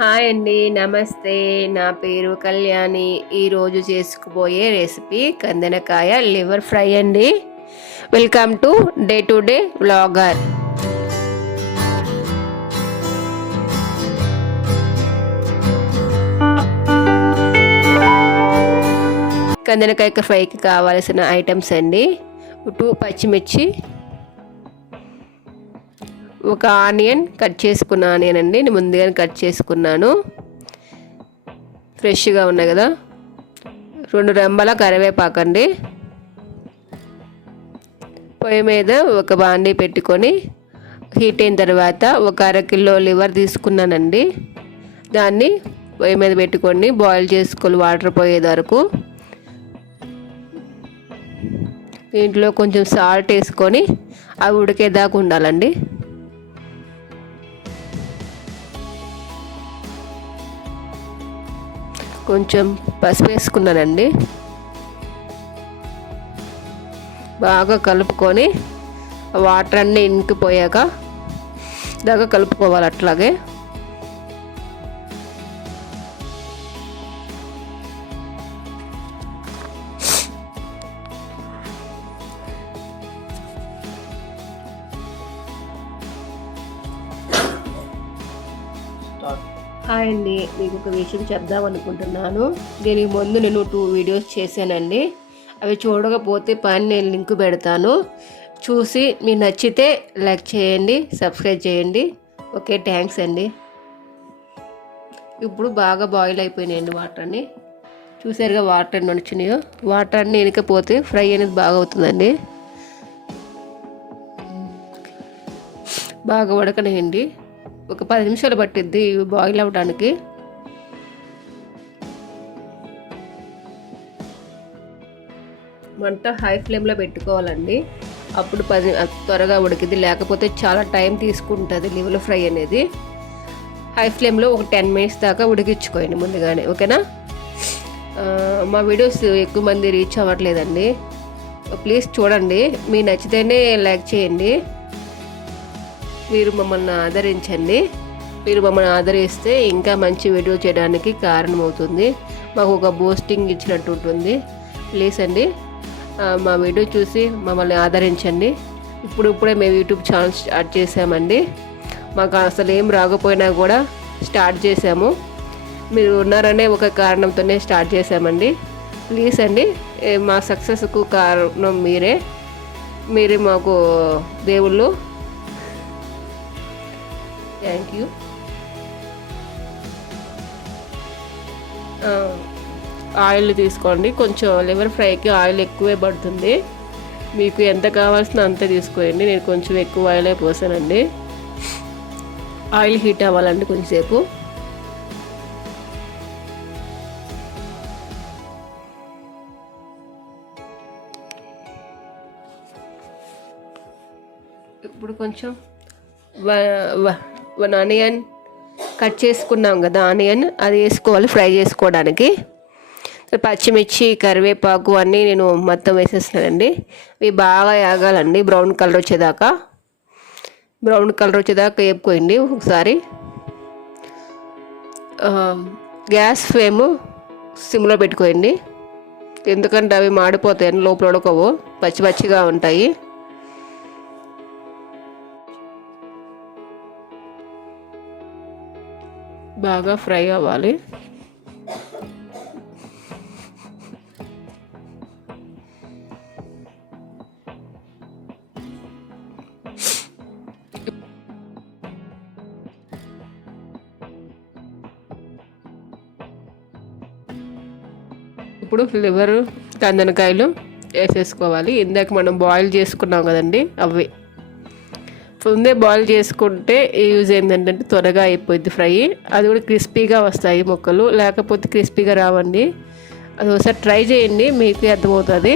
Hi అండి, నమస్తే. నా పేరు కళ్యాణి. ఈరోజు చేసుకుపోయే రెసిపీ కందనకాయ లివర్ ఫ్రై అండి. Welcome to day to day vlogger. కందనకాయ ఫ్రైకి కావాల్సిన ఐటమ్స్ అండి: 2 పచ్చిమిర్చి, ఒక ఆనియన్, కట్ చేసుకున్న ఆనియన్ అండి, నేను ముందుగానే కట్ చేసుకున్నాను, ఫ్రెష్గా ఉన్నాయి కదా. 2 రెమ్మల కరివేపాకు అండి. పొయ్యి మీద ఒక బాండీ పెట్టుకొని హీట్ అయిన తర్వాత ఒక 1/2 కిలో లివర్ తీసుకున్నానండి. దాన్ని పొయ్యి మీద పెట్టుకొని బాయిల్ చేసుకోవాలి వాటర్ పోయేది వరకు. దీంట్లో కొంచెం సాల్ట్ వేసుకొని అవి ఉడికేదాకా ఉండాలండి. కొంచెం పసుపు వేసుకున్నానండి. బాగా కలుపుకొని వాటర్ అన్నీ ఇంకిపోయాక దాకా కలుపుకోవాలి. అట్లాగే హాయ్ అండి, మీకు ఒక విషయం చెప్దాం అనుకుంటున్నాను. దీనికి ముందు నేను 2 వీడియోస్ చేశానండి. అవి చూడకపోతే పైన నేను లింక్ పెడతాను. చూసి మీకు నచ్చితే లైక్ చేయండి, సబ్స్క్రైబ్ చేయండి. ఓకే, థ్యాంక్స్ అండి. ఇప్పుడు బాగా బాయిల్ అయిపోయినాయండి వాటర్ అన్నీ. చూసారుగా వాటర్ అన్నీ వచ్చినాయో. వాటర్ అన్నీ ఎనకపోతే ఫ్రై అనేది బాగా అవుతుందండి. బాగా ఉడకనేయండి. ఒక 10 నిమిషాలు పట్టిద్ది బాయిల్ అవ్వడానికి. మంట హై ఫ్లేమ్లో పెట్టుకోవాలండి. అప్పుడు త్వరగా ఉడికింది, లేకపోతే చాలా టైం తీసుకుంటుంది లివర్ ఫ్రై అనేది. హై ఫ్లేమ్లో ఒక 10 మినిట్స్ దాకా ఉడికించుకోండి ముందుగానే, ఓకేనా. మా వీడియోస్ ఎక్కువ మంది రీచ్ అవ్వట్లేదండి. ప్లీజ్ చూడండి, మీకు నచ్చితేనే లైక్ చేయండి. మీరు మమ్మల్ని ఆదరించండి. మీరు మమ్మల్ని ఆదరిస్తే ఇంకా మంచి వీడియో చేయడానికి కారణమవుతుంది. మాకు ఒక బూస్టింగ్ ఇచ్చినట్టు ఉంటుంది. ప్లీజ్ అండి, మా వీడియో చూసి మమ్మల్ని ఆదరించండి. ఇప్పుడే మేము యూట్యూబ్ ఛానల్ స్టార్ట్ చేసామండి. మాకు అసలు ఏం రాకపోయినా కూడా స్టార్ట్ చేసాము. మీరు ఉన్నారనే ఒక కారణంతోనే స్టార్ట్ చేసామండి. ప్లీజ్ అండి, మా సక్సెస్కు కారణం మీరే మాకు దేవుళ్ళు. Thank you. ఆయిల్ తీసుకోండి. కొంచెం లివర్ ఫ్రైకి ఆయిల్ ఎక్కువే పడుతుంది. మీకు ఎంత కావాల్సిన అంతే తీసుకోండి. నేను కొంచెం ఎక్కువ ఆయిలే పోసానండి. ఆయిల్ హీట్ అవ్వాలండి కొంచెంసేపు. ఇప్పుడు కొంచెం 1 ఆనియన్ కట్ చేసుకున్నాం కదా, ఆనియన్ అది వేసుకోవాలి ఫ్రై చేసుకోవడానికి. పచ్చిమిర్చి, కరివేపాకు అన్నీ నేను మొత్తం వేసేస్తున్నానండి. ఇవి బాగా వేగాలండి, బ్రౌన్ కలర్ వచ్చేదాకా వేపుకోండి ఒకసారి. గ్యాస్ ఫ్లేమ్ సిమ్లో పెట్టుకోండి, ఎందుకంటే అవి మాడిపోతాయి, లోపల ఉడకవు, పచ్చిగా ఉంటాయి. బాగా ఫ్రై అవ్వాలి. ఇప్పుడు లివర్, కందనకాయలు వేసేసుకోవాలి. ఇందాక మనం బాయిల్ చేసుకున్నాం కదండి, అవి ముందే బాయిల్ చేసుకుంటే యూజ్ ఏంటంటే త్వరగా అయిపోద్ది ఫ్రై. అది కూడా క్రిస్పీగా వస్తాయి ముక్కలు, లేకపోతే క్రిస్పీగా రావండి. అది ఒకసారి ట్రై చేయండి, మీకు అర్థమవుతుంది.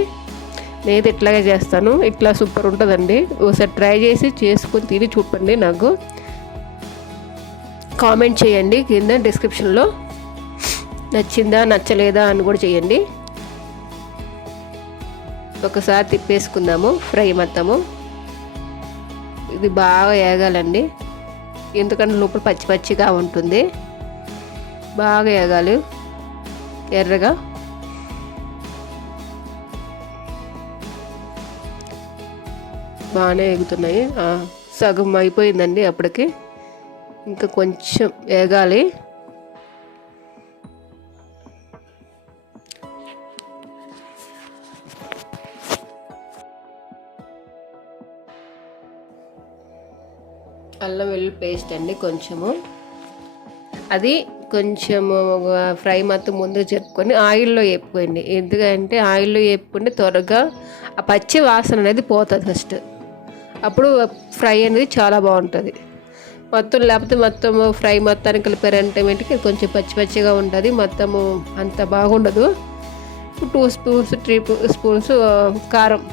నేను ఇట్లాగే చేస్తాను, ఇట్లా సూపర్ ఉంటుందండి. ఒకసారి ట్రై చేసి చేసుకొని తిని చూపండి. నాకు కామెంట్ చేయండి కింద డిస్క్రిప్షన్లో. నచ్చిందా నచ్చలేదా అని కూడా చేయండి. ఒకసారి తిప్పేసుకుందాము ఫ్రై మొత్తము. ఇది బాగా వేగాలండి, ఎందుకంటే లోపల పచ్చిగా ఉంటుంది. బాగా వేగాలి ఎర్రగా. బాగానే ఎగుతున్నాయి. సగం అయిపోయిందండి అప్పటికి. ఇంకా కొంచెం వేగాలి. అల్లం వెల్లుల్లి పేస్ట్ అండి కొంచెము. అది కొంచెము ఫ్రై మొత్తం ముందు చెప్పుకొని ఆయిల్లో వేపుకోండి. ఎందుకంటే ఆయిల్లో వేపుకుంటే త్వరగా ఆ పచ్చి వాసన అనేది పోతుంది ఫస్ట్. అప్పుడు ఫ్రై అనేది చాలా బాగుంటుంది. మొత్తం లేకపోతే మొత్తం ఫ్రై మొత్తానికి కలిపారంటే మటుకి కొంచెం పచ్చి పచ్చిగా ఉంటుంది, మొత్తము అంత బాగుండదు. 2 స్పూన్స్ 3 స్పూన్స్ కారం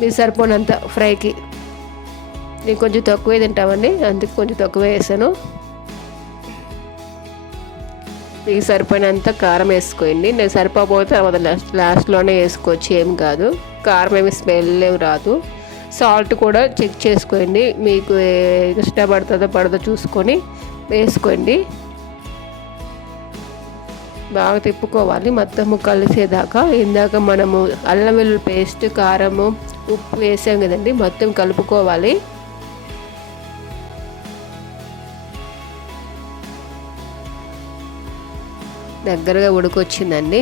మీకు సరిపోయినంత ఫ్రైకి. నేను కొంచెం తక్కువే తింటామండి, అందుకు కొంచెం తక్కువే వేసాను. మీకు సరిపోయినంత కారం వేసుకోండి. నేను సరిపోతే తర్వాత లాస్ట్లోనే వేసుకోవచ్చు, ఏం కాదు. కారం ఏమి స్మెల్ ఏమి రాదు. సాల్ట్ కూడా చెక్ చేసుకోండి, మీకు ఇష్టపడుతుందో పడదో చూసుకొని వేసుకోండి. బాగా తిప్పుకోవాలి మొత్తము కలిసేదాకా. ఇందాక మనము అల్లం వెల్లుల్లి పేస్ట్, కారము, ఉప్పు వేసాం కదండి, మొత్తం కలుపుకోవాలి. దగ్గరగా ఉడికొచ్చిందండి.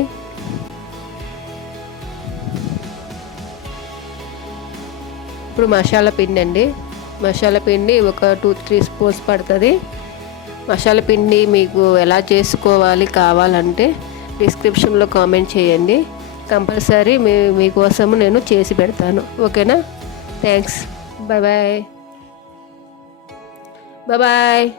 ఇప్పుడు మసాలా పిండి అండి. మసాలా పిండి ఒక 2-3 స్పూన్స్ పడుతుంది. మసాలా పిండి మీకు ఎలా చేసుకోవాలి కావాలంటే డిస్క్రిప్షన్లో కామెంట్ చేయండి. కంపల్సరీ మీకోసము నేను చేసి పెడతాను. ఓకేనా? థ్యాంక్స్. Bye bye.